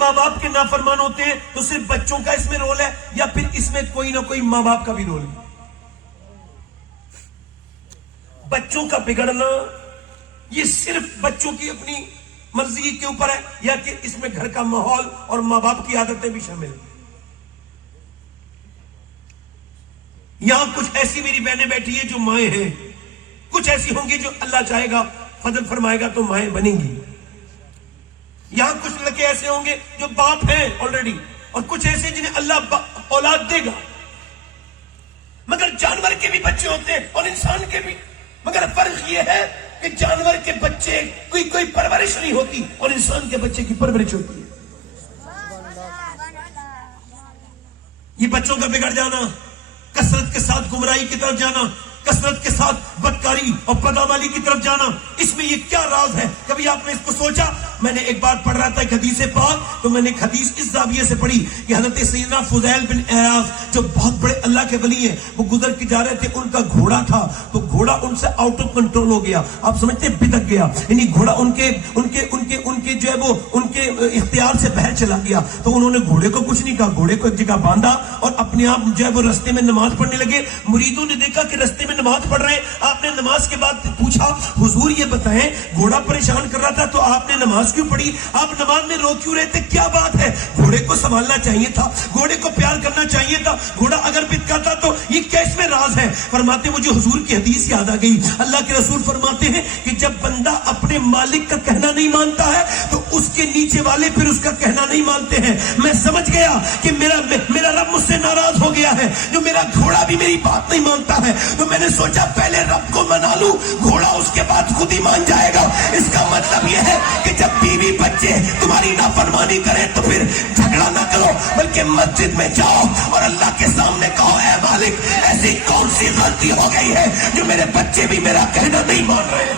ماں باپ کے نافرمان ہوتے ہیں تو صرف بچوں کا اس میں رول ہے یا پھر اس میں کوئی نہ کوئی ماں باپ کا بھی رول ہے؟ بچوں کا بگڑنا یہ صرف بچوں کی اپنی مرضی کے اوپر ہے یا کہ اس میں گھر کا ماحول اور ماں باپ کی عادتیں بھی شامل ہیں؟ یہاں کچھ ایسی میری بہنیں بیٹھی ہیں جو مائیں ہیں، کچھ ایسی ہوں گی جو اللہ چاہے گا فضل فرمائے گا تو مائیں بنیں گی، یہاں کچھ لڑکے ایسے ہوں گے جو باپ ہیں آلریڈی، اور کچھ ایسے جنہیں اللہ اولاد دے گا۔ مگر جانور کے بھی بچے ہوتے ہیں اور انسان کے بھی، مگر فرق یہ ہے کہ جانور کے بچے کوئی پرورش نہیں ہوتی اور انسان کے بچے کی پرورش ہوتی ہے۔ یہ بچوں کا بگڑ جانا، کثرت کے ساتھ گمراہی کی طرف جانا، کثرت کے ساتھ بدکاری اور بدعمالی کی طرف جانا، اس میں یہ کیا راز ہے؟ کبھی آپ نے اس کو سوچا؟ میں نے ایک بار پڑھ رہا تھا ایک حدیث پاک، تو میں نے ایک حدیث اس زاویے سے پڑھی کہ حضرت سیدنا فضیل بن عیاض جو بہت بڑے اللہ کے ولی ہیں، وہ گزر کے جا رہے تھے، ان کا گھوڑا تھا تو گھوڑا ان سے آؤٹ آف کنٹرول ہو گیا، آپ سمجھتے ہیں بتک گیا، یعنی گھوڑا ان کے جو ہے وہ ان کے اختیار سے باہر چلا گیا۔ تو انہوں نے گھوڑے کو کچھ نہیں کہا، گھوڑے کو ایک جگہ باندھا اور اپنے آپ جو ہے وہ رستے میں نماز پڑھنے لگے۔ مریدوں نے دیکھا کہ رستے میں نماز پڑھ رہے ہیں، آپ نے نماز کے بعد پوچھا حضور یہ بتائیں گھوڑا پریشان کر رہا تھا تو آپ نے نماز کیوں پڑھی؟ آپ نماز میں رو کیوں رہے تھے؟ کیا بات ہے؟ گھوڑے کو سنبھالنا چاہیے تھا، گھوڑے کو پیار کرنا چاہیے تھا، گھوڑا اگر بتکا تھا تو یہ کیس میں راز ہے؟ فرماتے مجھے حضور کی حدیث یاد آ گئی، اللہ کے رسول فرماتے ہیں کہ جب بندہ اپنے مالک کا کہنا نہیں مانتا ہے تو اس کے نیچے والے پھر اس کا کہنا نہیں مانتے ہیں۔ میں سمجھ گیا کہ میرا رب مجھ سے ناراض ہو گیا ہے، جو میرا گھوڑا بھی میری بات نہیں مانتا ہے، تو میں نے سوچا پہلے رب کو منا لوں، گھوڑا اس کے بعد خود ہی مان جائے گا۔ اس کا مطلب یہ ہے کہ جب بیوی بچے تمہاری نافرمانی کریں تو پھر جھگڑا نہ کرو، بلکہ مسجد میں جاؤ اور اللہ کے سامنے کہو اے مالک ایسی کون سی غلطی ہو گئی ہے جو میرے بچے بھی میرا کہنا نہیں مان رہے۔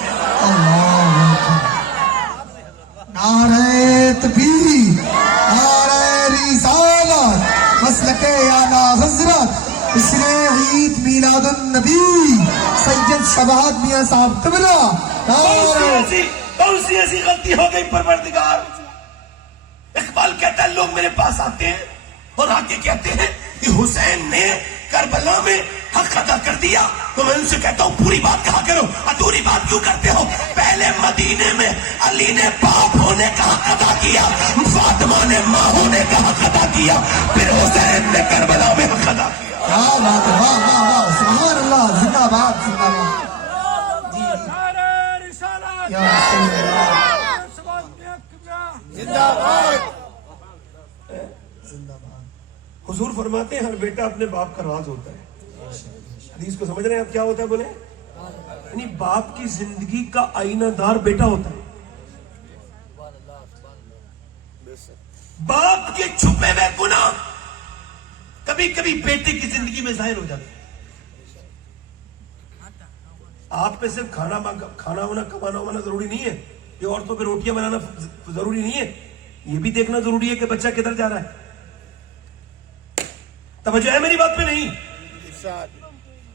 نعرہ تکبیر، نعرہ رسالت، مسلک اعلیٰ حضرت اشرے عید میلاد النبی سید شباد میاں صاحب قبلہ۔ کون سی ایسی غلطی ہو گئی پروردگار؟ اقبال کہتا ہے لوگ میرے پاس آتے ہیں اور آ کے کہتے ہیں کہ حسین نے کربلا میں حق ادا کر دیا، تو میں ان سے کہتا ہوں پوری بات کہا کرو، ادھوری بات کیوں کرتے ہو؟ پہلے مدینے میں علی نے باپ ہونے کا حق ادا کیا، فاطمہ نے ماں ہونے کا حق ادا کیا، پھر حسین نے کربلا میں حق ادا کیا۔ کیا بات ہے، واہ واہ واہ، سبحان اللہ، زندہ باد زندہ باد۔ یا رسول اللہ، زندہ باد۔ حضور فرماتے ہیں ہر بیٹا اپنے باپ کا راز ہوتا ہے۔ حدیث کو سمجھ رہے ہیں آپ کیا ہوتا ہے بولے؟ یعنی باپ کی زندگی کا آئینہ دار بیٹا ہوتا ہے۔ باپ کے چھپے ہوئے گناہ کبھی کبھی بیٹے کی زندگی میں ظاہر ہو جاتے ہیں۔ آپ پہ صرف کھانا ہونا کمانا ہونا ضروری نہیں ہے، یہ عورتوں پہ روٹیاں بنانا ضروری نہیں ہے، یہ بھی دیکھنا ضروری ہے کہ بچہ کدھر جا رہا ہے۔ توجہ ہے میری بات پہ نہیں؟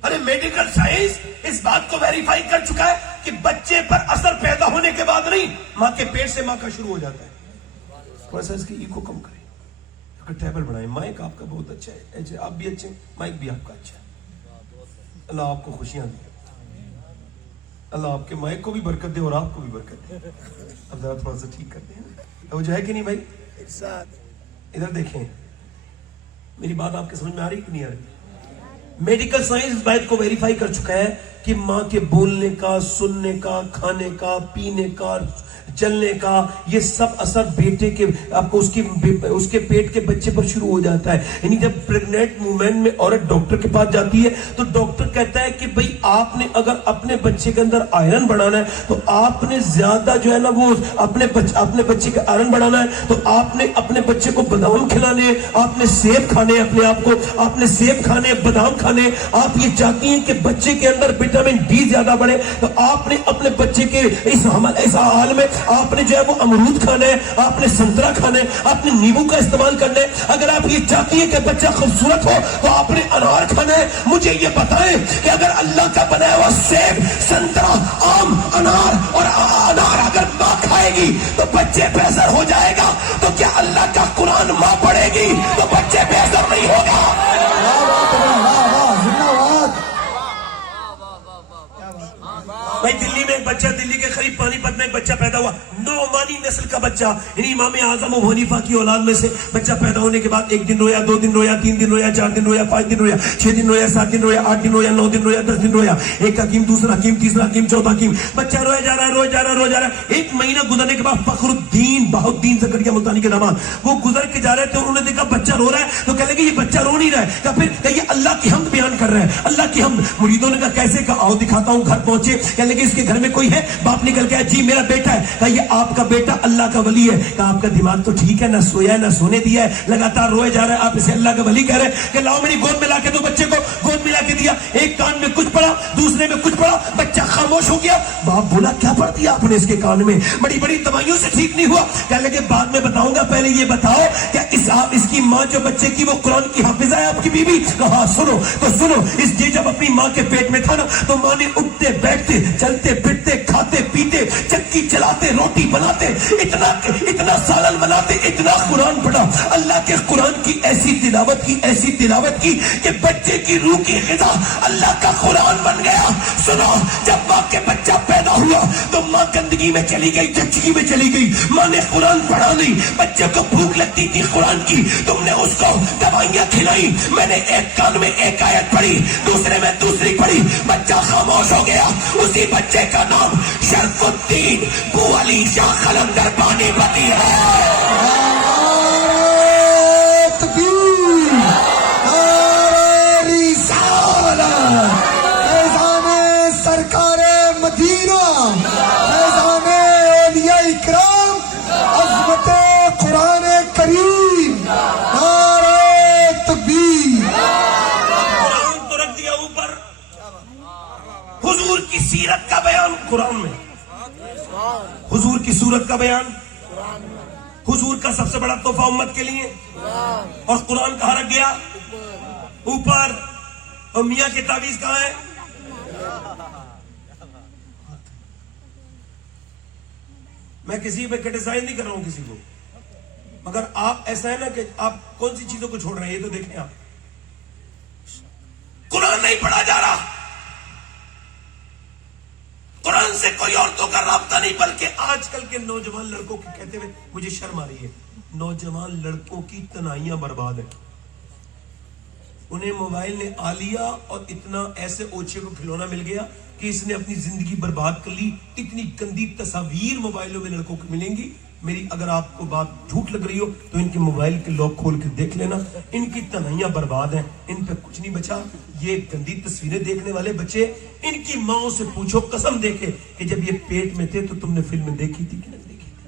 ارے میڈیکل سائنس اس بات کو ویریفائی کر چکا ہے کہ بچے پر اثر پیدا ہونے کے بعد نہیں، ماں کے پیٹ سے ماں کا شروع ہو جاتا ہے۔ تھوڑا سا اس کی ایگو کم کریں، ٹیبل بڑھائیں، مائک آپ کا بہت اچھا ہے، آپ بھی اچھے ہیں، مائک بھی آپ کا اچھا ہے، اللہ آپ کو خوشیاں دے، اللہ آپ کے مائک کو بھی برکت دے اور آپ کو بھی برکت دے۔ اب ذرا تھوڑا سا ٹھیک کر دیں، توجہ ہے کہ نہیں بھائی؟ ادھر دیکھیں، میری بات آپ کے سمجھ میں آ رہی کہ نہیں آ رہی؟ میڈیکل سائنس اس بات کو ویریفائی کر چکا ہے کہ ماں کے بولنے کا، سننے کا، کھانے کا، پینے کا، چلنے کا، یہ سب اثر بیٹے کے اس کے پیٹ کے بچے پر شروع ہو جاتا ہے۔ یعنی جب پریگننٹ مومنٹ میں عورت ڈاکٹر کے پاس جاتی ہے تو ڈاکٹر کہتا ہے کہ بھئی آپ نے اگر اپنے بچے کے اندر آئرن بڑھانا ہے تو آپ نے زیادہ جو ہے نا وہ اپنے بچے کا آئرن بڑھانا ہے تو آپ نے اپنے بچے کو بادام کھلانے ہیں، آپ نے سیب کھانے ہیں، اپنے آپ کو آپ نے سیب کھانے، بادام کھانے، آپ یہ چاہتی ہیں کہ بچے کے اندر وٹامن ڈی زیادہ بڑھے تو آپ نے اپنے بچے کے اس حال میں آپ نے جو ہے وہ امرود کھانا ہے، آپ نے سنترا کھانا ہے، آپ نے نیمبو کا استعمال کرنا ہے۔ اگر آپ یہ چاہتی ہیں کہ بچہ خوبصورت ہو تو آپ نے انار کھانا ہے۔ مجھے یہ بتائیں کہ اگر اللہ کا بنایا ہوا سیب، سنترا، آم، انار اور انار اگر ماں کھائے گی تو بچے پہ اثر ہو جائے گا، تو کیا اللہ کا پڑے گی تو بچے بے اثر نہیں ہوگا. کیا بات ہے بھائی، واہ واہ زندہ باد. بھائی دلی میں ایک بچہ، دلی کے قریب پانی پت میں ایک بچہ پیدا ہوا، نعمانی نسل کا بچہ، یعنی امام اعظم ابو حنیفہ کی اولاد میں سے. بچہ پیدا ہونے کے بعد 1 دن رویا، 2 دن رویا، 3 دن رویا، 4 دن رویا، 5 دن رویا، 6 دن رویا، 7 دن رویا، 8 دن رویا، 9 دن رویا، 10 دن رویا. ایک حکیم، دوسرا حکیم، تیسرا حکیم، چوتھا حکیم. بچہ رویا جا رہا ہے، رویا جا رہا ہے، رویا جا رہا ہے. 1 مہینہ گزرنے کے بعد فخر الدین بہاؤالدین زکریا ملتانی کے نام، وہ گزر کے جا رہے تھے، انہوں نے دیکھا بچہ رو رہا ہے تو کہنے لگے یہ بچہ رو نہیں رہا ہے. کہ پھر کہ یہ اللہ کی حمد بیان کر رہا ہے، اللہ کی حمد. مریدوں نے کہا کیسے؟ کہا آؤ دکھاتا ہوں. گھر پہنچے، کہنے لگے اس کے گھر میں کوئی ہے؟ باپ نکل کے جی میرا بیٹا ہے. کہا یہ آپ کا بیٹا اللہ کا ولی ہے. کہا آپ کا دماغ تو ٹھیک ہے، نہ سویا ہے نہ سونے دیا ہے، لگاتار روئے جا رہا ہے، آپ اسے اللہ کا ولی کہہ رہے ہیں. کہ لاؤ میری گود میں لا کے دو. بچے کو گود میں لا کے دیا، ایک کان میں کچھ پڑا، دوسرے میں کچھ پڑا، بچہ خاموش ہو گیا. باپ بولا کیا پڑھ دیا آپ نے اس کے کان میں؟ بڑی بڑی دوائیوں سے ٹھیک نہیں ہوا. کہنے لگے بعد میں بتاؤں گا، پہلے یہ بتاؤ کہ اس کی ماں جو بچے کی وہ قرآن کی حافظہ ہے آپ کی بیوی؟ کہا سنو تو سنو. اس یہ جب اپنی ماں کے پیٹ میں تھا نا تو ماں نے اٹھتے بیٹھتے چلتے پھرتے کھاتے پیتے چکی چلاتے روٹی بناتے اتنا سالن بناتے اتنا قرآن پڑھا. اللہ کے قرآن کی ایسی تلاوت کی کہ بچے کی روح کی غذا اللہ کا قرآن بن گیا. سنو جب ماں کے بچہ پیدا ہوا تو ماں گندگی میں چلی گئی، چچکی میں چلی گئی. ماں نے قرآن پڑھا نہیں. بچے کو بھوک لگتی تھی قرآن کی، تم نے اس کو دوائیاں کھلائی. میں نے ایک کان میں ایک آیت پڑھی، دوسرے میں دوسری پڑھی، بچہ خاموش ہو گیا. اسی بچے کا نام شرف الدین بو علی شاہ قلندر پانی پتی ہے. تکبیر، نعرہ رسالت، فیضان سرکار مدینہ، فیضان اولیاء اکرام، عظمت قرآن کریم، نعرہ تکبیر. قرآن تو رکھ دیا اوپر، حضور کی سیرت کا بیان قرآن میں، حضور کی صورت کا بیان، حضور کا سب سے بڑا تحفہ امت کے لیے. اور قرآن کہاں رکھ گیا؟ اوپر. اور میاں کی تعویذ کہاں ہے؟ میں کسی پہ کرٹیسائز نہیں کر رہا ہوں کسی کو، مگر آپ ایسا ہے نا کہ آپ کون سی چیزوں کو چھوڑ رہے ہیں یہ تو دیکھیں. آپ قرآن نہیں پڑھا جا رہا، قرآن سے کوئی عورتوں کا رابطہ نہیں، بلکہ آج کل کے نوجوان لڑکوں کے کہتے ہوئے مجھے شرم آ رہی ہے، نوجوان لڑکوں کی تنہائیاں برباد ہیں. انہیں موبائل نے آ لیا اور اتنا ایسے اوچھے کو کھلونا مل گیا کہ اس نے اپنی زندگی برباد کر لی. اتنی گندی تصاویر موبائلوں میں لڑکوں کو ملیں گی. میری اگر آپ کو بات جھوٹ لگ رہی ہو تو ان کے موبائل کے لاک کھول کے دیکھ لینا. ان کی تنہائیاں برباد ہیں، ان پہ کچھ نہیں بچا. یہ گندی تصویریں دیکھنے والے بچے، ان کی ماں سے پوچھو قسم دے کے کہ جب یہ پیٹ میں تھے تو تم نے فلم دیکھی تھی کہ نہیں دیکھی تھی؟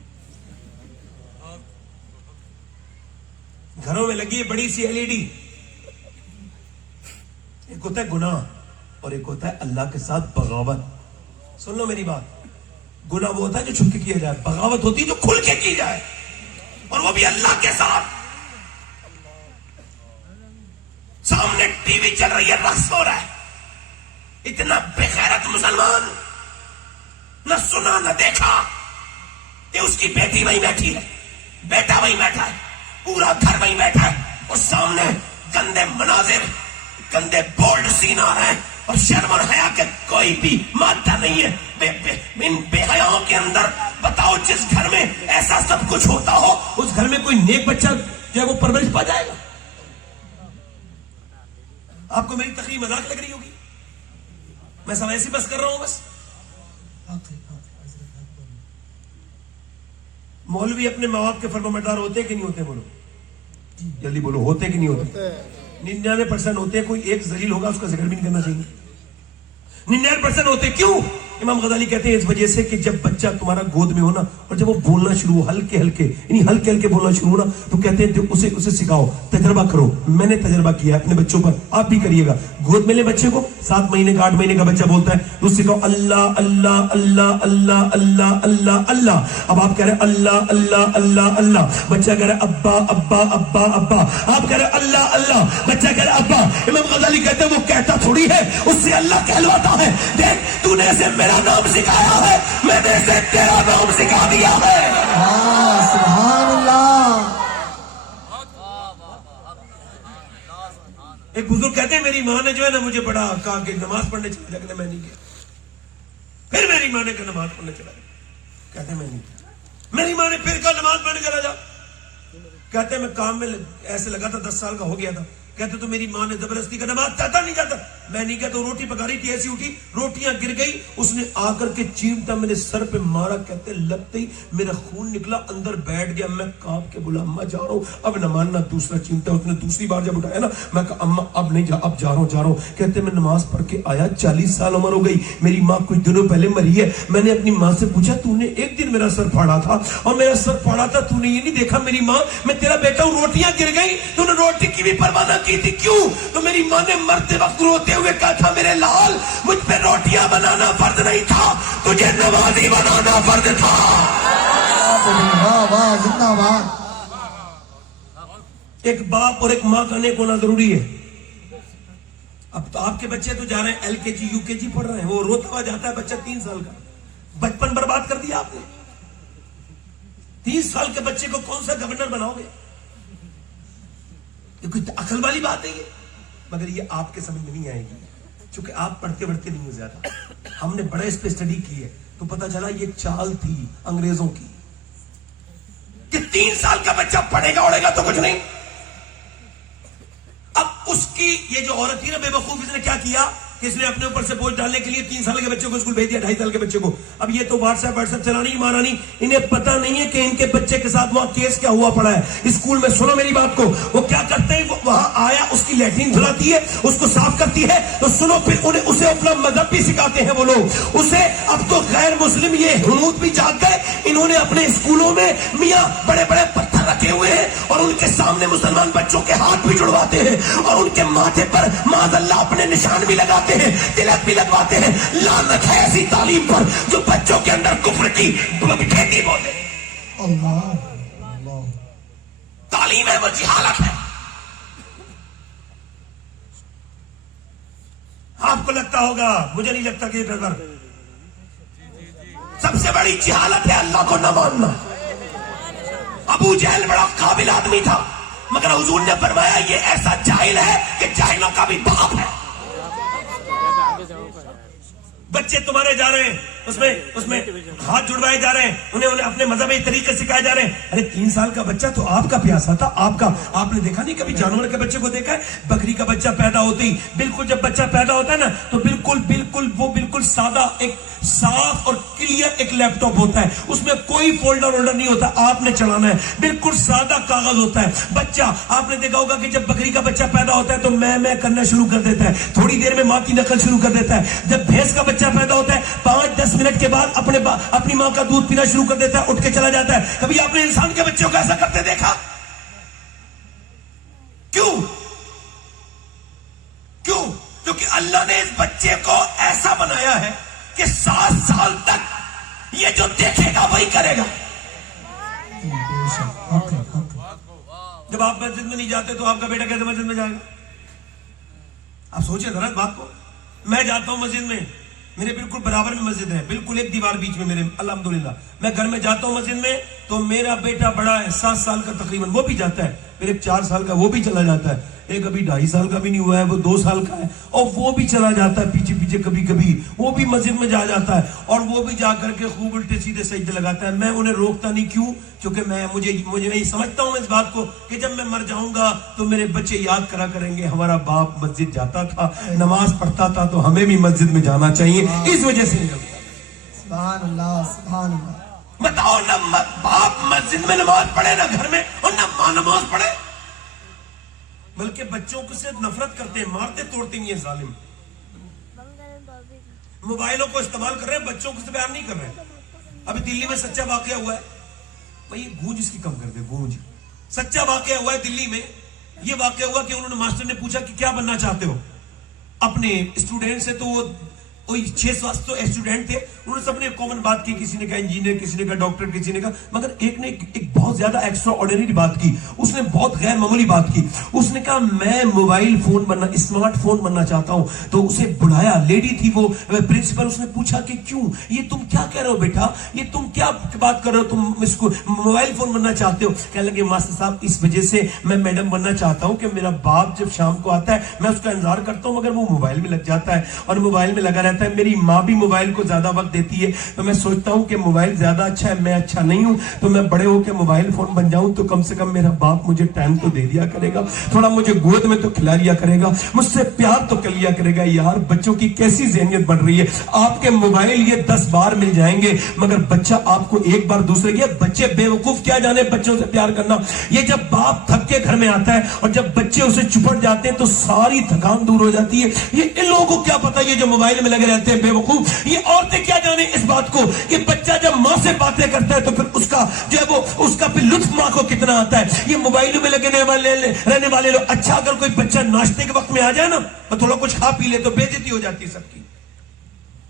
گھروں میں لگی ہے بڑی سی LED. ایک ہوتا ہے گناہ اور ایک ہوتا ہے اللہ کے ساتھ بغاوت. سن لو میری بات، گناہ وہ ہوتا ہے جو چھپ کے کیا جائے، بغاوت ہوتی ہے جو کھل کے کی جائے، اور وہ بھی اللہ کے ساتھ. سامنے ٹی وی چل رہی ہے، رقص ہو رہا ہے، اتنا بے غیرت مسلمان نہ سنا نہ دیکھا کہ اس کی بیٹی وہیں بیٹھی ہے، بیٹا وہیں بیٹھا ہے، پورا گھر وہیں بیٹھا ہے، اور سامنے گندے مناظر، گندے بولڈ سین آ رہے ہیں، اور شرم اور حیا کے کوئی بھی مادہ نہیں ہے. ان بے حیاؤں کے اندر بتاؤ جس گھر میں ایسا سب کچھ ہوتا ہو اس گھر میں کوئی نیک بچہ جو ہے وہ پرورش پا جائے گا؟ آپ کو میری تقریر مذاق لگ رہی ہوگی، میں سب ایسی بس کر رہا ہوں. بس مولوی اپنے ماں باپ کے فرمانبردار ہوتے کہ نہیں ہوتے؟ بولو جلدی بولو، ہوتے کہ نہیں ہوتے؟ 99% ہوتے ہیں. کوئی ایک ذلیل ہوگا اس کا ذکر بھی نہیں کرنا چاہیے. 99% ہوتے. کیوں؟ امام غزالی کہتے ہیں اس وجہ سے کہ جب بچہ تمہارا گود میں ہونا اور جب وہ بولنا شروع ہو ہلکے ہلکے بولنا شروع ہونا تو کہتے ہیں اسے سکھاؤ، تجربہ کرو. میں نے تجربہ کیا ہے اپنے بچوں پر، آپ بھی کریے گا. گود میں لے بچے کو، 7 مہینے کا 8 مہینے کا بچہ بولتا ہے تو سکھاؤ اللہ اللہ اللہ اللہ اللہ اللہ اللہ. اب آپ کہہ رہے اللہ اللہ اللہ اللہ، بچہ کہہ رہے ابا ابا ابا ابا. آپ کہہ رہے اللہ اللہ، بچہ کہہ رہے ابا. امام غزالی کہتے ہیں وہ کہتا تھوڑی ہے، اس سے اللہ کہلواتا ہے. دیکھ تو نے اسے میرا نام سکھایا ہے، میں نے اسے تیرا نام سکھا دیا ہے. سبحان اللہ. ایک بزرگ کہتے ہیں میری ماں نے جو ہے نا مجھے بڑا کہا کہ نماز پڑھنے چلا جا، کہتے میں نہیں گیا. پھر میری ماں نے کہا نماز پڑھنے چلا جا، کہتے میں نہیں گیا. میری ماں نے پھر کہا نماز پڑھنے چلا جا، کہتے میں کام میں ایسے لگا تھا 10 سال کا ہو گیا تھا. کہتے تو میری ماں نے زبردستی کا نماز چاہتا نہیں جاتا، میں نہیں کہتا. روٹی پکا رہی تھی، ایسی اٹھی روٹیاں گر گئی، اس نے آ کر کے چیمٹا میرے سر پہ مارا. کہتے لگتے ہی میرا خون نکلا، اندر بیٹھ گیا. میں کانپ کے بولا اماں جا رہا ہوں، اب نہ ماننا. دوسرا چیمٹا اس نے دوسری بار جب اٹھایا نا، میں کہا اماں اب نہیں جا، اب جا رہا ہوں. کہتے میں نماز پڑھ کے آیا، 40 سال عمر ہو گئی، میری ماں کچھ دنوں پہلے مری ہے. میں نے اپنی ماں سے پوچھا تو نے ایک دن میرا سر پھاڑا تھا اور میرا سر پھاڑا تھا تو نے یہ نہیں دیکھا میری ماں میں تیرا بیٹا ہوں، روٹیاں گر گئی تو نے روٹی کی بھی پرواہ نہ کی تھی، کیوں؟ تو میری ماں نے مرتے وقت روتے ہوئے کہا تھا میرے لال مجھ پہ روٹیاں بنانا فرض نہیں تھا، تجھے نمازی بنانا فرض تھا. واہ واہ زندہ باد. ایک باپ اور ایک ماں کا نیک ہونا ضروری ہے. اب تو آپ کے بچے تو جا رہے ہیں LKG UKG پڑھ رہے ہیں، وہ روتا ہوا جاتا ہے بچہ 3 سال کا. بچپن برباد کر دیا آپ نے. 30 سال کے بچے کو کون سا گورنر بناؤ گے؟ یہ کوئی عقل والی بات ہے یہ. مگر یہ آپ کے سمجھ میں نہیں آئے گی چونکہ آپ پڑھتے نہیں ہو زیادہ. ہم نے بڑا اس پہ اسٹڈی کی ہے تو پتا چلا یہ چال تھی انگریزوں کی کہ 3 سال کا بچہ پڑھے گا اڑے گا تو کچھ نہیں. اب اس کی یہ جو عورت تھی نا بے وقوف، اس نے کیا کیا کہ اس نے اپنے اوپر سے بوجھ ڈالنے کے لیے 3 سال کے بچے کو اسکول بھیج دیا، 2.5 سال کے بچے کو. اب یہ تو واٹس ایپ چلانی مارانی، انہیں پتہ نہیں ہے کہ ان کے بچے کے ساتھ وہاں کیس کیا ہوا پڑا ہے اسکول میں. سنو میری بات کو، وہ کیا کرتے ہیں، وہاں آیا اس کی لیٹرین دھلاتی ہے، اس کو صاف کرتی ہے، تو سنو پھر انہیں اسے اپنا مذہب بھی سکھاتے ہیں وہ لوگ اسے. اب تو غیر مسلم یہ حنوت بھی جاگ گئے، انہوں نے اپنے اسکولوں میں میاں بڑے بڑے پتھر رکھے ہوئے ہیں اور ان کے سامنے مسلمان بچوں کے ہاتھ بھی جڑواتے ہیں اور ان کے ماتھے پر معاذ اللہ اپنے نشان بھی لگاتے ہیں، تلک بھی لگواتے ہیں. لعنت ہے ایسی تعلیم پر جو بچوں کے اندر کفر کی کھیتی بولے. اللہ اللہ. تعلیم ہے وہ جہالت ہے. آپ کو لگتا ہوگا، مجھے نہیں لگتا کہ سب سے بڑی جہالت ہے اللہ کو نہ ماننا. ابو جہل بڑا قابل آدمی تھا مگر حضور نے فرمایا یہ ایسا جاہل ہے کہ جاہلوں کا بھی باپ ہے. بچے تمہارے جا رہے ہیں اس میں ہاتھ جڑوائے جا رہے ہیں، انہیں اپنے مذہبی طریقے سکھائے جا رہے ہیں. ارے 3 سال کا بچہ تو آپ کا پیاسا تھا، آپ نے دیکھا نہیں کبھی جانور کے بچے کو دیکھا ہے؟ بکری کا بچہ پیدا ہوتے ہی بالکل جب بچہ پیدا ہوتا ہے نا تو بالکل سادہ ایک صاف اور کلیئر ایک لیپ ٹاپ ہوتا ہے، اس میں کوئی فولڈر نہیں ہوتا، آپ نے چلانا ہے، بالکل سادہ کاغذ ہوتا ہے. بچہ آپ نے دیکھا ہوگا کہ جب بکری کا بچہ پیدا ہوتا ہے تو میں کرنا شروع کر دیتا ہے، تھوڑی دیر میں ماں کی نقل شروع کر دیتا ہے. جب بھینس کا بچہ پیدا ہوتا ہے 5-10 منٹ کے بعد اپنی ماں کا دودھ پینا شروع کر دیتا ہے، اٹھ کے چلا جاتا ہے. کبھی آپ نے انسان کے بچوں کو ایسا کرتے دیکھا؟ کیوں؟ کیونکہ اللہ نے اس بچے کو ایسا بنایا ہے کہ 7 سال تک یہ جو دیکھے گا وہی کرے گا. جب آپ مسجد میں نہیں جاتے تو آپ کا بیٹا کیسے مسجد میں جائے گا؟ آپ سوچیں ذرا بات کو. میں جاتا ہوں مسجد میں، میرے بالکل برابر میں مسجد ہے، بالکل ایک دیوار بیچ میں میرے، الحمدللہ. میں گھر میں جاتا ہوں مسجد میں تو میرا بیٹا بڑا ہے 7 سال کا تقریباً، وہ بھی جاتا ہے. پھر ایک 4 سال کا وہ بھی چلا جاتا ہے، ایک ابھی 2.5 سال کا بھی نہیں ہوا ہے، وہ 2 سال کا ہے اور وہ بھی چلا جاتا ہے پیچھے کبھی وہ بھی مسجد میں جاتا ہے اور وہ بھی جا کر کے خوب الٹے سیدھے سجدے لگاتا ہے. میں انہیں روکتا نہیں، کیوں؟ کیونکہ مجھے نہیں سمجھتا ہوں اس بات کو کہ جب میں مر جاؤں گا تو میرے بچے یاد کرا کریں گے ہمارا باپ مسجد جاتا تھا، نماز پڑھتا تھا، تو ہمیں بھی مسجد میں جانا چاہیے. اس وجہ سے سبحان اللہ سبحان اللہ. بتاؤ نہ باپ مسجد میں نماز پڑھے نہ گھر میں، اور نہ ماں نماز پڑھے، بلکہ بچوں کو سے نفرت کرتے ہیں، مارتے توڑتے نہیں ہیں ظالم. موبائلوں کو استعمال کر رہے ہیں، بچوں کو سے بیان نہیں کر رہے ہیں. ابھی دلی میں سچا واقعہ ہوا ہے، بھائی گونج اس کی کم کر دے، گونج سچا واقعہ ہوا ہے دلی میں. یہ واقعہ ہوا کہ انہوں نے ماسٹر نے پوچھا کہ کیا بننا چاہتے ہو اپنے اسٹوڈنٹ سے، تو وہی 6 تو اسٹوڈنٹ تھے, انہوں نے سب نے کامن بات کی, کسی نے کہا انجینئر, کسی نے کہا ڈاکٹر, کسی نے کہا, مگر ایک نے ایک بہت زیادہ ایکسٹرا آرڈینری بات کی, اس نے بہت غیر معمولی بات کی. اس نے کہا میں موبائل فون بننا, اسمارٹ فون بننا چاہتا ہوں. تو اسے بلایا, لیڈی تھی وہ پرنسپل, اس نے پوچھا کہ کیوں, یہ تم کیا کہہ رہے ہو بیٹا, یہ تم کیا بات کر رہے ہو, تم اس کو موبائل فون بننا چاہتے ہو. کہنے لگے ماسٹر صاحب اس وجہ سے میں میڈم بننا چاہتا ہوں کہ میرا باپ جب شام کو آتا ہے میں اس کا انتظار کرتا ہوں, مگر وہ موبائل میں لگ جاتا ہے اور موبائل میں لگا رہتا ہے. میری ماں بھی موبائل کو زیادہ وقت دیتی ہے, تو میں سوچتا ہوں کہ موبائل زیادہ اچھا ہے, میں اچھا نہیں ہوں, تو میں بڑے ہو کے موبائل فون بن جاؤں تو کم سے کم میرا باپ مجھے ٹائم تو دے دیا کرے گا, تھوڑا مجھے گود میں تو کھلا لیا کرے گا, مجھ سے پیار تو کر لیا کرے گا. یار بچوں کی کیسی ذہنیت بڑھ رہی ہے. آپ کے موبائل یہ 10 بار مل جائیں گے مگر بچہ آپ کو ایک بار دوسرے کی. بچے بے وقوف کیا جانے بچوں سے پیار کرنا. یہ جب باپ تھک کے گھر میں آتا ہے اور جب بچے اسے چپٹ جاتے ہیں تو ساری تھکان دور ہو جاتی ہے. یہ ان لوگوں کو کیا پتا, یہ جو موبائل میں لگے رہتے ہیں بے وقوف, یہ عورتیں کیا جانے اس بات کو کہ بچہ جب ماں سے باتیں کرتا ہے تو پھر اس کا جو ہے وہ اس کا پھر لطف ماں کو کتنا آتا ہے. یہ موبائلوں میں لگے رہنے والے لوگ. اچھا اگر کوئی بچہ ناشتے کے وقت میں آ جائے نا اور تھوڑا کچھ کھا پی لے تو بے عزتی ہو جاتی ہے سب کی.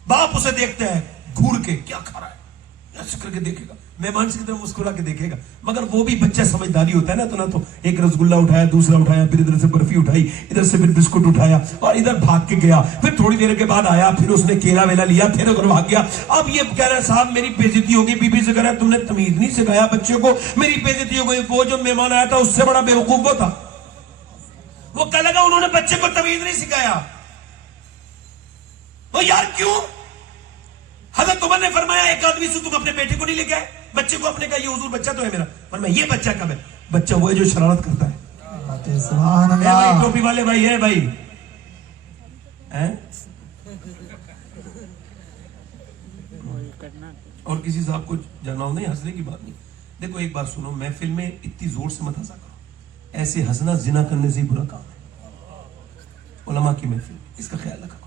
باپ اسے دیکھتا ہے گھور کے, کیا کھا رہا ہے, ایسے کر کے دیکھے گا, مہمان کی طرف مسکرا کے دیکھے گا, مگر وہ بھی بچہ سمجھداری ہوتا ہے نا, تو نہ تو ایک رسگلہ اٹھایا, دوسرا اٹھایا, پھر ادھر سے برفی اٹھائی, ادھر سے پھر بسکٹ اٹھایا اور ادھر بھاگ کے گیا. پھر تھوڑی دیر کے بعد آیا, پھر اس نے کیلا ویلا لیا, پھر ادھر بھاگ گیا. اب یہ کہہ رہا ہے صاحب میری بے عزتی ہوگی. بی بی سے کہہ رہا ہے تم نے تمیز نہیں سکھایا بچے کو, میری بے عزتی ہو گئی. وہ جو مہمان آیا تھا اس سے بڑا بیوقوف وہ تھا. وہ کہنے لگا انہوں نے بچے کو تمیز نہیں سکھایا. وہ یار کیوں؟ حضرت عمر نے فرمایا ایک آدمی سے تم اپنے بیٹے کو نہیں لے کے آئے, بچے کو اپنے کہا یہ حضور بچہ تو ہے میرا. فرمایا یہ بچہ کب ہے؟ بچہ وہ ہے جو شرارت کرتا ہے. سبحان بھائی اللہ. ٹوپی والے بھائی ہے بھائی, اور کسی صاحب کو جانا ہو, نہیں ہنسنے کی بات نہیں. دیکھو ایک بات سنو, محفل میں اتنی زور سے مت ہنسا کرو, ایسے ہنسنا زنا کرنے سے ہی برا کام ہے. علماء کی محفل اس کا خیال رکھا.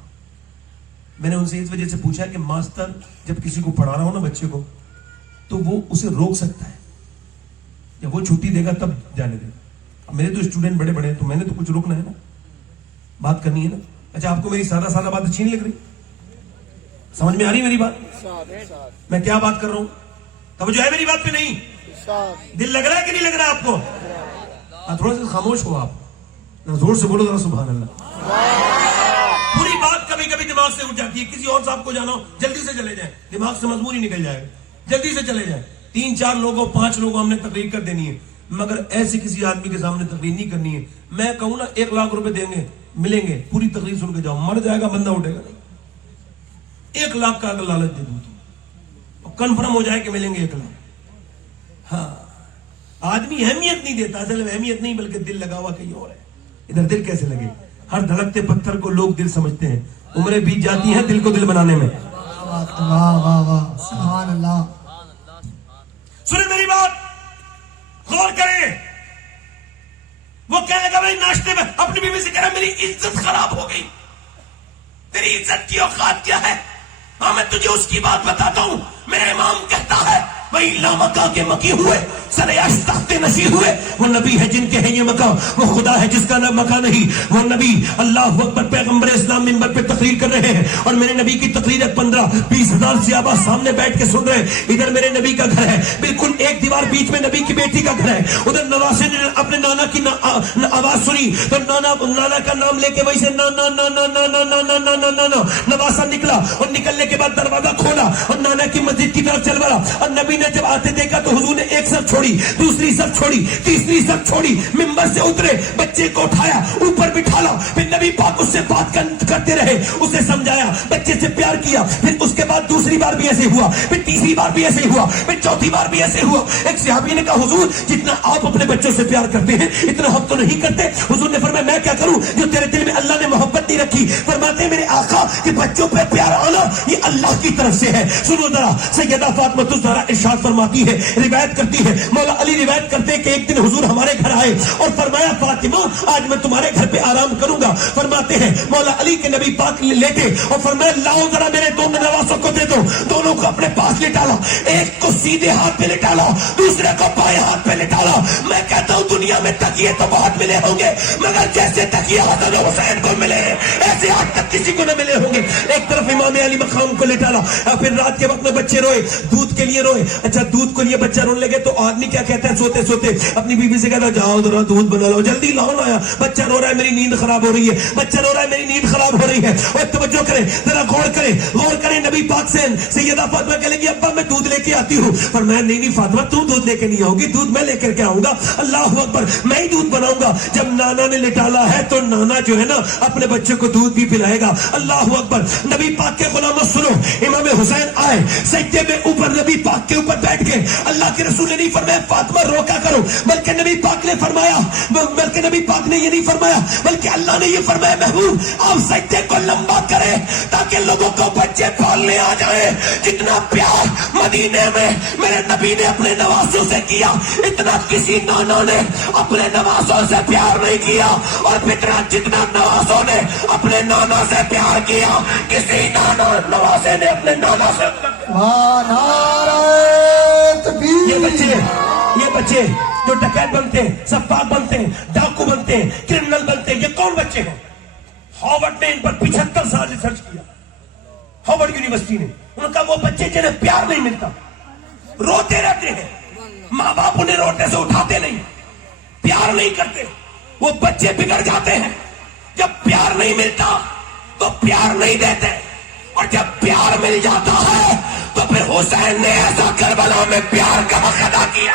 میں نے ان سے اس وجہ سے پوچھا کہ ماسٹر جب کسی کو پڑھا رہا ہو نا بچے کو تو وہ اسے روک سکتا ہے, جب وہ چھٹی دے گا تب جانے دے گا. اب میرے تو اسٹوڈنٹ بڑے بڑے ہیں تو میں نے تو کچھ روکنا ہے نا, بات کرنی ہے نا. اچھا آپ کو میری سادہ بات اچھی نہیں لگ رہی؟ سمجھ میں آ رہی میری بات؟ میں کیا بات کر رہا ہوں؟ توجہ ہے میری بات پہ نہیں؟ دل لگ رہا ہے کہ نہیں لگ رہا آپ کو؟ تھوڑا سا خاموش ہو, آپ زور سے بولو ذرا سبحان اللہ. پوری بات کبھی کبھی دماغ سے اٹھ جاتی ہے. کسی اور صاحب کو جانا ہو جلدی سے چلے جائیں, دماغ سے مضمون ہی نکل جائے گا, جلدی سے چلے جائیں. 3-4 لوگوں 5 لوگوں ہم نے تقریر کر دینی ہے, مگر ایسے کسی آدمی کے سامنے تقریر نہیں کرنی ہے. میں کہوں نا 1 لاکھ روپے دیں گے, ملیں گے, پوری تقریر سن کے جاؤ, مر جائے گا بندہ اٹھے گا نہیں. 1 لاکھ کا اگر لالچ دے دوں تو کنفرم ہو جائے کہ ملیں گے 1 لاکھ. ہاں آدمی اہمیت نہیں دیتا, اصل میں اہمیت نہیں بلکہ دل لگا ہوا کہیں اور ہے. ادھر دل کیسے لگے؟ ہر دھڑکتے پتھر کو لوگ دل سمجھتے ہیں, عمریں بیت جاتی ہیں دل کو دل بنانے میں. واہ واہ واہ, سبحان اللہ. سنیں میری بات, غور کریں. وہ کہنے لگا بھائی ناشتے میں اپنی بیوی سے کہہ رہا میری عزت خراب ہو گئی. تیری عزت کی اوقات کیا ہے؟ ہاں میں تجھے اس کی بات بتاتا ہوں. میرا امام کہتا ہے وہی لامکا کے مکی ہوئے سریاش تخت نشی ہوئے, وہ نبی ہے جن کے ہیں یہ مکہ, وہ خدا ہے جس کا نام مکہ نہیں. وہ نبی اللہ اکبر پیغمبر اسلام منبر پہ تقریر کر رہے ہیں اور میرے نبی کی تقریر 15-20 ہزار صحابہ سامنے بیٹھ کے سن رہے ہیں. ادھر میرے نبی کا گھر ہے, بالکل ایک دیوار بیچ میں نبی کی بیٹی کا گھر ہے. ادھر نواسے نے اپنے نانا کی آواز سنی تو نانا کا نام لے کے وہی سے نانا نانا نانا نانا نانا نانا نواسا نکلا, اور نکلنے کے بعد دروازہ کھولا اور نانا کی مسجد کی طرف چل پڑا. اور نبی نے جب آتے دیکھا تو حضور نے ایک سب چھوڑی, دوسری سب چھوڑی, تیسری سب چھوڑی, منبر سے اترے, بچے کو اٹھایا, اوپر بٹھالا, پھر نبی پاک اس سے بات کرتے رہے, اسے سمجھایا, بچے سے پیار کیا. پھر اس کے بعد دوسری بار بھی ایسے ہوا, پھر تیسری بار بھی ایسے ہوا, پھر چوتھی بار بھی ایسے ہوا. ایک صحابی نے کہا حضور جتنا آپ اپنے بچوں سے پیار کرتے ہیں اتنا ہم تو نہیں کرتے. حضور نے فرمایا میں کیا کروں جو تیرے دل میں اللہ نے محبت نہیں رکھی. فرماتے ہیں میرے آقا کہ بچوں پہ پیار آنا یہ اللہ کی طرف سے ہے. سنو ذرا, سیدہ فاطمہ الزہرا ارشاد ارشاد فرماتی ہے, روایت کرتی ہے, مولا علی روایت کرتے ہیں کہ ایک دن حضور ہمارے گھر آئے اور فرمایا فاطمہ آج میں تمہارے گھر پہ آرام کروں گا. فرماتے ہیں مولا علی کے نبی پاک لیٹے اور فرمایا لاؤ ذرا میرے دونوں نواسوں کو دے دو. دونوں کو اپنے پاس لٹالا, ایک کو سیدھے ہاتھ پہ لٹالا, دوسرے کو بائیں ہاتھ پہ لٹالا. میں کہتا ہوں دنیا میں تکیے تو بہت ملے ہوں گے, مگر جیسے تکیے حسن و حسین کو ملے ایسے آج تک کسی کو نہ ملے ہوں گے. ایک طرف امام علی مقام کو لٹالا, پھر رات کے وقت میں بچے روئے, دودھ کے لیے روئے. اچھا دودھ کو لیے بچہ رونے لگے تو آدمی کیا کہتا ہے سوتے سوتے اپنی بیوی سے کہتا ہے جاؤ ذرا دودھ بنا لاؤ, جلدی لاؤ نا, بچہ رو رہا ہے میری نیند خراب ہو رہی ہے, بچہ رو رہا ہے میری نیند خراب ہو رہی ہے. اور توجہ کریں ذرا, غور کریں. نبی پاک سے سیدہ فاطمہ کہنے لگی ابا میں دودھ لے کے آتی ہوں. پر میں نہیں فاطمہ تم دودھ لے کے نہیں آؤ گی, دودھ میں لے کر کے آؤں گا. اللہ اکبر, میں ہی دودھ بناؤں گا. جب نانا نے لٹالا ہے تو نانا جو ہے نا اپنے بچے کو دودھ بھی پلائے گا. اللہ اکبر. نبی پاک کے غلاموں سنو, امام حسین آئے سجدے میں اوپر نبی پاک کے اوپر بیٹھ گئے. اللہ کے رسول نے نہیں فرمایا فاطمہ روکا کرو, بلکہ نبی پاک نے فرمایا, بلکہ نبی پاک نے یہ نہیں فرمایا بلکہ اللہ نے یہ فرمایا محبوب آپ سجدے کو لمبا کریں تاکہ لوگوں کو بچے پالنے آ جائیں. جتنا پیار مدینے میں میرے نبی نے اپنے نوازوں سے کیا اتنا کسی نانا نے اپنے نوازوں سے پیار نہیں کیا, اور جتنا نوازوں نے اپنے نانا سے پیار کیا کسی نانا نوازے نے اپنے نانا سے. یہ بچے جو ڈکیت بنتے ہیں, سفاک بنتے ہیں, ڈاکو بنتے ہیں, کرمنل بنتے ہیں, یہ کون بچے ہیں؟ ہارورڈ نے ان پر 75 سال ریسرچ کیا, ہارورڈ یونیورسٹی نے. ان کا وہ بچے جنہیں پیار نہیں ملتا, روتے رہتے ہیں, ماں باپ انہیں روتے سے اٹھاتے نہیں, پیار نہیں کرتے, وہ بچے بگڑ جاتے ہیں. جب پیار نہیں ملتا تو پیار نہیں دیتے, اور جب پیار مل جاتا ہے تو پھر حسین نے ایسا کربلا میں پیار کا حق ادا کیا.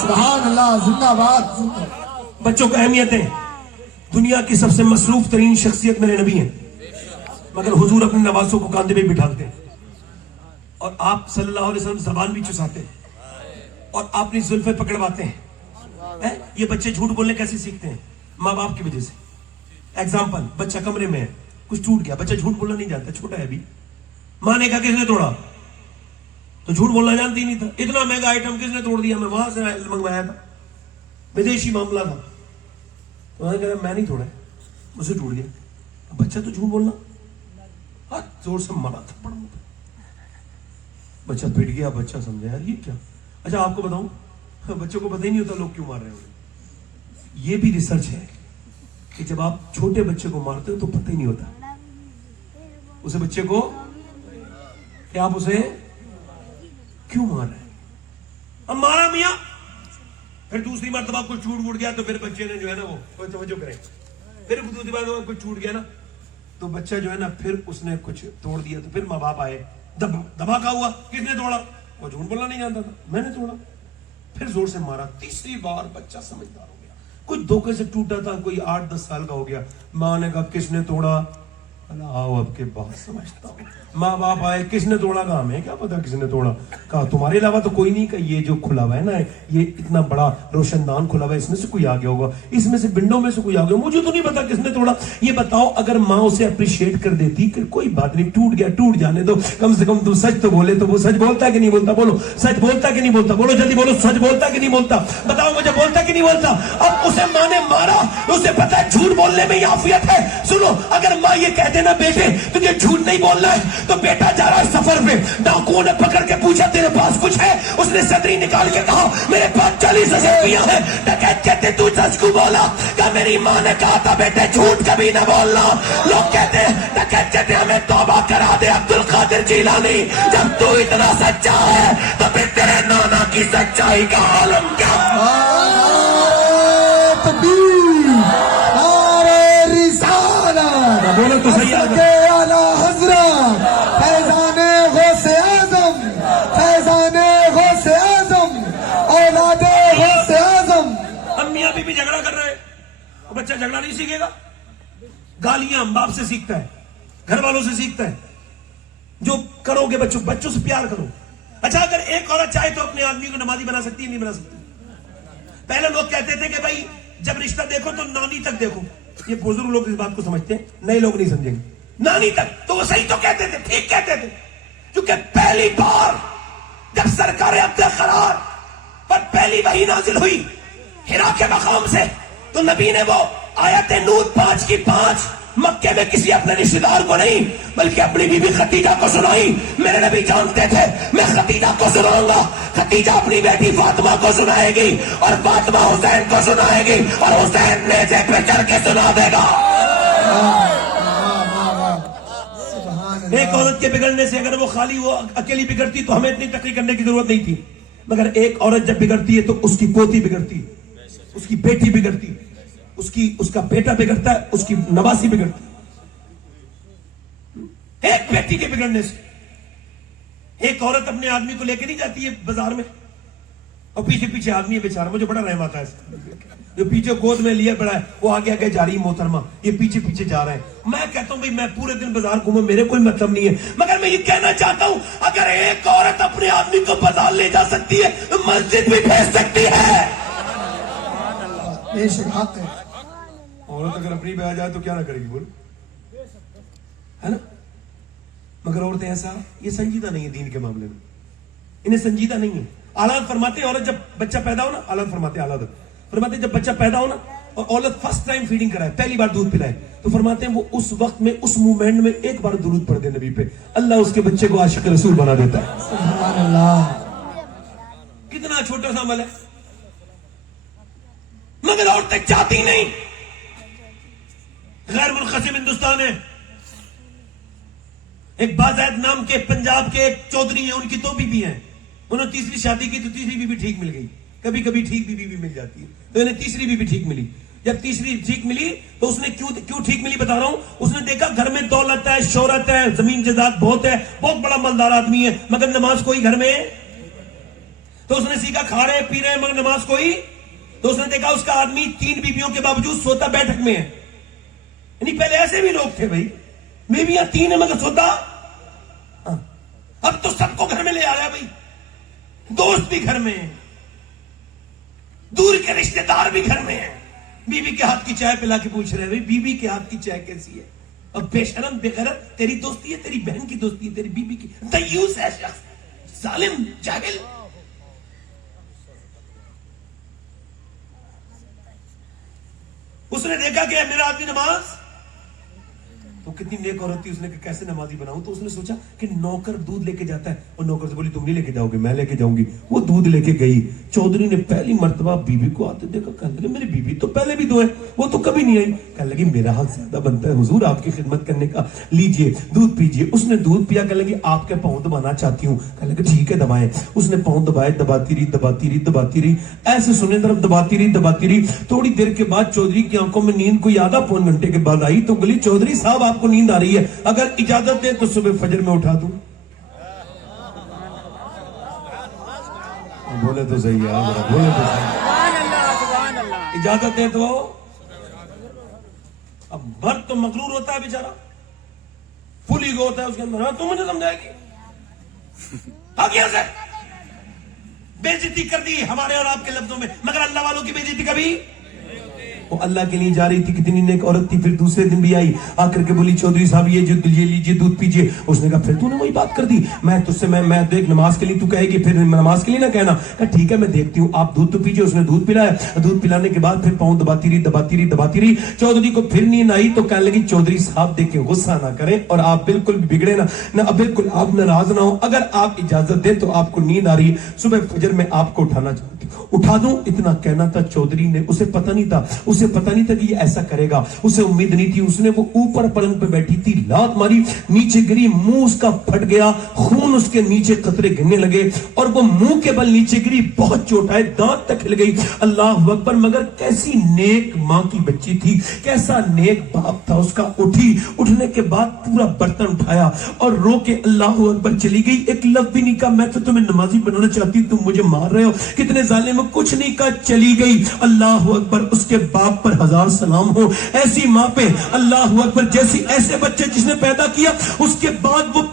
سبحان اللہ, زندہ باد. بچوں کو اہمیت ہے. دنیا کی سب سے مصروف ترین شخصیت میرے نبی ہیں, مگر حضور اپنے نوازوں کو کاندھے پہ بٹھاتے ہیں, اور آپ صلی اللہ علیہ وسلم زبان بھی چساتے ہیں, اور آپ اپنی زلفیں پکڑواتے ہیں. یہ بچے جھوٹ بولنے کیسے سیکھتے ہیں؟ ماں باپ کی وجہ سے. ایگزامپل, بچہ کمرے میں ہے, کچھ ٹوٹ گیا, بچہ جھوٹ بولنا نہیں جانتا, چھوٹا ہے ابھی. ماں نے کہا کس نے توڑا, تو جھوٹ بولنا جانتی ہی نہیں تھا. اتنا مہنگا آئٹم کس نے توڑ دیا, میں وہاں سے منگوایا تھا, ودیشی معاملہ تھا. تو میں نے کہا میں نہیں توڑا, مجھ سے ٹوٹ گیا. بچہ تو جھوٹ بولنا, زور سے مارا تھا, بچہ پٹ گیا. بچہ سمجھا یار یہ کیا. اچھا آپ کو بتاؤں, بچوں کو پتہ ہی نہیں ہوتا لوگ کیوں مار رہے ہیں. یہ بھی ریسرچ ہے کہ جب آپ چھوٹے بچے کو مارتے ہو تو پتہ ہی نہیں ہوتا اسے بچے کو کہ آپ اسے کیوں مار رہے ہیں. اب مارا میاں, پھر دوسری مرتبہ کچھ چھوٹ ووٹ گیا تو پھر بچے نے جو ہے نا وہ توجہ کرے, پھر دوسری بار کچھ چھوٹ گیا نا تو بچہ جو ہے نا پھر اس نے کچھ توڑ دیا, تو پھر ماں باپ آئے, دھماکہ ہوا, کس نے توڑا, وہ جھوٹ بولنا نہیں جانتا تھا, میں نے توڑا. پھر زور سے مارا, تیسری بار بچہ سمجھدار ہو گیا, کچھ دھوکے سے ٹوٹا تھا, کوئی 8-10 سال کا ہو گیا. ماں نے کہا کس نے توڑا, آؤ اب کے بات سمجھتا ہوں. ماں باپ آئے, کس نے توڑا, کہا ہمیں کیا پتا کس نے توڑا, کہا تمہارے علاوہ تو کوئی نہیں, کہ یہ جو کھلا ہوا ہے نا, یہ اتنا بڑا روشن دان کھلا ہوا ہے, اس میں سے کوئی آ گیا ہوگا, اس میں سے ونڈو میں سے کوئی آ گیا, مجھے تو نہیں پتا کس نے توڑا. یہ بتاؤ اگر ماں اسے اپریشیٹ کر دیتی کہ کوئی بات نہیں, ٹوٹ گیا ٹوٹ جانے دو, کم سے کم تم سچ تو بولے, تو وہ سچ بولتا ہے کہ نہیں بولتا, بولو سچ بولتا کہ نہیں بولتا, بولو جلدی بولو, سچ بولتا کہ نہیں بولتا, بتاؤ مجھے بولتا کہ نہیں بولتا. اب اسے ماں نے مارا, اسے پتا ہے جھوٹ بولنے میں عافیت ہے. سنو, اگر ماں یہ کہہ دینا بیٹے تجھے جھوٹ نہیں بولنا ہے, تو بیٹا جا رہا ہے سفر پہ, ڈاکوؤں نے پکڑ کے پوچھا تیرے پاس کچھ ہے, اس نے صدری نکال کے کہا میرے پاس 40 روپیہ ہے. ڈکیت کہتے تو سچ کو بولا, کہ میری ماں نے کہا تھا بیٹے جھوٹ کبھی نہ بولنا. لوگ کہتے ہیں ڈکیت کہتے ہمیں توبہ کرا دے عبد القادر جیلانی, جب تو اتنا سچا ہے تو پھر تیرے نانا کی سچائی کا عالم کیا. بولو تو صحیح ہے. حضرت فیضان غوث اعظم, فیضان غوث اعظم, اولاد غوث اعظم. امی ابھی بھی جھگڑا کر رہے, بچہ جھگڑا نہیں سیکھے گا, گالیاں باپ سے سیکھتا ہے, گھر والوں سے سیکھتا ہے. جو کرو گے بچوں سے پیار کرو. اچھا اگر ایک عورت چاہے تو اپنے آدمی کو نمازی بنا سکتی ہے, نہیں بنا سکتی. پہلے لوگ کہتے تھے کہ بھائی جب رشتہ دیکھو تو نانی تک دیکھو, یہ بزرگ لوگ اس بات کو سمجھتے ہیں, نئے لوگ نہیں سمجھیں گے. نانی تک تو وہ صحیح تو کہتے تھے, ٹھیک کہتے تھے, کیونکہ پہلی بار جب سرکار عبد قرار پر پہلی وحی نازل ہوئی ہرا کے مقام سے، تو نبی نے وہ آیت نور 5 کی 5 مکے میں کسی اپنے رشتہ دار کو نہیں بلکہ اپنی بیوی خدیجہ کو سنائی. میرے نبی جانتے تھے میں خدیجہ کو سناؤں گا، خدیجہ اپنی بیٹی فاطمہ کو سنائے گی اور فاطمہ حسین کو سنائے گی اور حسین نیزے پہ چڑھ کے سنا دے گا. ایک عورت کے بگڑنے سے اگر وہ خالی وہ اکیلی بگڑتی تو ہمیں اتنی تقریر کرنے کی ضرورت نہیں تھی، مگر ایک عورت جب بگڑتی ہے تو اس کی پوتی بگڑتی، اس کی بیٹی بگڑتی، اس کا بیٹا بگڑتا ہے، اس کی نواسی بگڑتی. ایک بیٹی کے بگڑنے سے. ایک عورت اپنے آدمی کو لے کے نہیں جاتی ہے بازار میں اور پیچھے پیچھے آدمی ہے بیچارہ، مجھے بڑا رحم آتا ہے اس کا. جو پیچھے گود میں لیا پڑا ہے وہ آگے آگے جا رہی محترمہ، یہ پیچھے پیچھے جا رہا ہے. میں کہتا ہوں بھائی میں پورے دن بازار گھوموں، میرے کوئی مطلب نہیں ہے، مگر میں یہ کہنا چاہتا ہوں اگر ایک عورت اپنے آدمی کو بازار لے جا سکتی ہے تو مسجد بھی بھیج سکتی ہے. بے شک حق ہے. عورت اگر اپنی پہ آ جائے تو کیا نہ کرے گی، بول ہے نا. مگر عورتیں ایسا یہ سنجیدہ نہیں ہے دین کے معاملے میں، انہیں سنجیدہ نہیں ہے. اعلیٰ فرماتے ہیں عورت جب بچہ پیدا ہو نا، اعلیٰ فرماتے ہیں جب بچہ پیدا ہو نا اور عورت فرسٹ ٹائم فیڈنگ کرائے، پہلی بار دودھ پلائے، تو فرماتے ہیں وہ اس وقت میں اس مومنٹ میں ایک بار درود پڑھ دے نبی پہ، اللہ اس کے بچے کو عاشق رسول بنا دیتا ہے. سبحان اللہ. کتنا چھوٹا سا عمل ہے، مگر عورتیں چاہتی نہیں. غیر منقسم ہندوستان ہے. ایک بازید نام کے پنجاب کے ایک چودھری ہیں، ان کی 2 بیوی ہیں. انہوں نے تیسری شادی کی تو تیسری بیوی ٹھیک مل گئی. کبھی کبھی ٹھیک بیوی بھی مل جاتی ہے، تو انہیں تیسری بیوی ٹھیک ملی. جب تیسری ٹھیک ملی تو اس نے کیوں ٹھیک ملی بتا رہا ہوں. اس نے دیکھا گھر میں دولت ہے، شہرت ہے، زمین جائیداد بہت ہے، بہت بڑا مالدار آدمی ہے، مگر نماز کوئی گھر میں. تو اس نے سیکھا کھا رہے پی رہے مگر نماز کوئی. تو اس نے دیکھا اس کا آدمی 3 بیویوں کے باوجود سوتا بیٹھک میں ہے. یعنی پہلے ایسے بھی لوگ تھے بھائی، بیویاں 3 ہیں مگر سوتا. اب تو سب کو گھر میں لے آ رہا ہے بھائی، دوست بھی گھر میں ہیں، دور کے رشتہ دار بھی گھر میں ہیں. بیوی کے ہاتھ کی چائے پلا کے پوچھ رہے ہیں بیوی کے ہاتھ کی چائے کیسی ہے. اب بے شرم بے غیرت، تیری دوستی ہے، تیری بہن کی دوستی ہے، تیری بیوی کی. دیوس ہے شخص، ظالم، جاہل. اس نے دیکھا کہ میرا آدمی نماز، تو کتنی نیک عورت تھی، اس نے کہ کیسے نمازی بناؤں. تو اس نے سوچا کہ نوکر دودھ لے کے جاتا ہے، اور نوکر سے بولی تم نہیں لے کے جاؤ گے، میں لے کے جاؤں گی. وہ دودھ لے کے گئی. چودھری نے پہلی مرتبہ بیوی کو آتے دیکھا، کہنے لگے میری بیوی تو پہلے بھی 2 ہے، وہ تو کبھی نہیں آئی. کہنے لگی میرا حق زیادہ بنتا ہے حضور آپ کی خدمت کرنے کا، لیجئے دودھ پیجئے. اس نے دودھ پیا. کہنے لگی آپ کے پاؤں دبانا چاہتی ہوں. کہنے لگے ٹھیک ہے دبائیں. اس نے پاؤں دبائے، دباتی رہی ایسے سنے طرف دباتی رہی. تھوڑی دیر کے بعد چودھری کی آنکھوں میں نیند کوئی آدھا پون گھنٹے کے بعد آئی. تو بولی چودھری صاحب آپ کو نیند آ رہی ہے، اگر اجازت دے تو صبح فجر میں اٹھا دوں. بولے تو صحیح ہے، بولے تو صحیح. اجازت دے تو. اب مرد تو مغرور ہوتا ہے بیچارہ، فل ایگو ہوتا ہے اس کے اندر. ہاں تم مجھے سمجھائے گی، آگے سے بے عزتی کر دی ہمارے اور آپ کے لفظوں میں، مگر اللہ والوں کی بے عزتی کبھی. وہ اللہ کے لیے جا رہی تھی، کتنی نیک عورت تھی. پھر دوسرے دن بھی آئی، آ کر کے بولی چودھری صاحب یہ لیجیے دودھ پیجیے. اس نے کہا پھر تو نے وہی بات کر دی، میں تجھ سے میں دیکھ نماز کے لیے تو کہے گی، پھر نماز کے لیے نہ کہنا. کہا ٹھیک ہے میں دیکھتی ہوں، آپ دودھ تو پیجیے. اس نے دودھ پلایا. دودھ پلانے کے بعد پھر پاؤں دباتی رہی. چودھری کو پھر نیند آئی تو کہنے لگی چودھری صاحب دیکھیں غصہ نہ کریں اور آپ بالکل بھی بگڑے نہ بالکل آپ ناراض نہ ہو. اگر آپ اجازت دیں تو آپ کو نیند آ رہی ہے، صبح فجر میں آپ کو اٹھانا چاہتی ہوں، اٹھا دوں. اتنا کہنا تھا چودھری نے. اسے پتہ نہیں تھا کہ یہ ایسا کرے گا، اسے امید نہیں تھی. اس نے وہ اوپر پلنگ پہ بیٹھی تھی، لات ماری، نیچے گری، منہ اس کا پھٹ گیا، خون اس کے نیچے قطرے گرنے لگے اور وہ منہ کے بل نیچے گری. بہت چوٹ آئے، دانت تک ہل گئی. اللہ اکبر. مگر کیسی نیک ماں کی بچی تھی، کیسا نیک باپ تھا اس کا. اٹھنے کے بعد پورا برتن اٹھایا اور رو کے اللہ اکبر چلی گئی. ایک لفظ بھی نہیں کہا میں تو تمہیں نمازی بنانا چاہتی، تم مجھے مار رہے ہو، کتنے ظالم ہو. کچھ نہیں کہا، چلی گئی. اللہ اکبر. اس کے باپ پر 1000 سلام ہو. ایسی ماں پہ اللہ اکبر، جیسی ایسے بچے جس نے پیدا کیا اس کے بعد وہ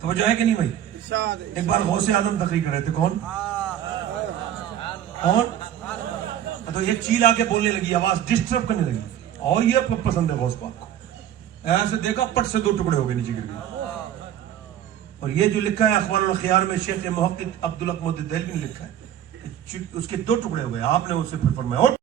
توجہ ہے کہ نہیں بھائی؟ ایک بار غوث اعظم تقریر کر رہے تھے، کون تو ایک چیل آ کے بولنے لگی، آواز ڈسٹرب کرنے لگی، اور یہ پسند ہے غوث پاک کو، ایسے دیکھا پٹ سے 2 ٹکڑے ہو گئے نیچے گر گئے۔ اور یہ جو لکھا ہے اخبار الخیار میں شیخ محقق عبدالحق محدث دہلوی نے لکھا ہے، اس کے 2 ٹکڑے ہو گئے، آپ نے اسے پھر فرمایا